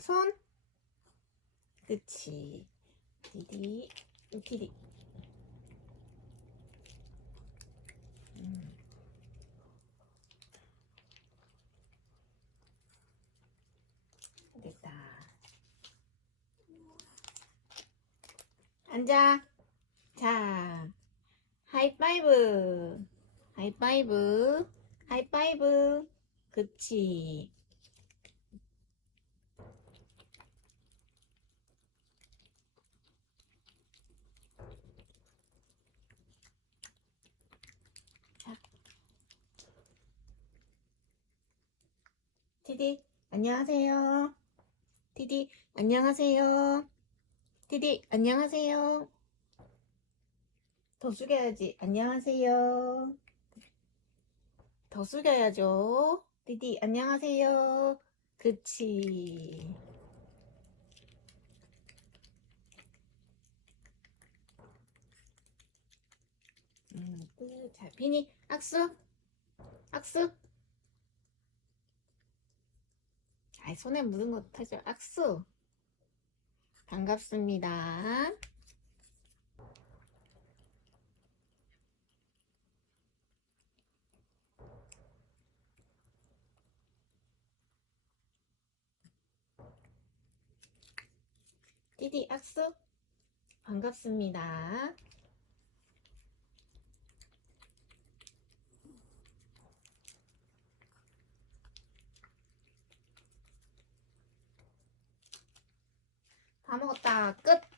손. 그치. 디디, 디디. 음. 됐다. 앉아. 자, 하이파이브. 하이파이브. 하이파이브. 그치. 디디, 안녕하세요. 디디, 안녕하세요. 디디, 안녕하세요. 더 숙여야지. 안녕하세요. 더 숙여야죠. 디디, 안녕하세요. 그치. 음, 끝. 자, 비니, 악수. 악수. 아이, 손에 묻은 거 타죠. 악수. 반갑습니다. 디디 악수 반갑습니다. 다 먹었다. 끝.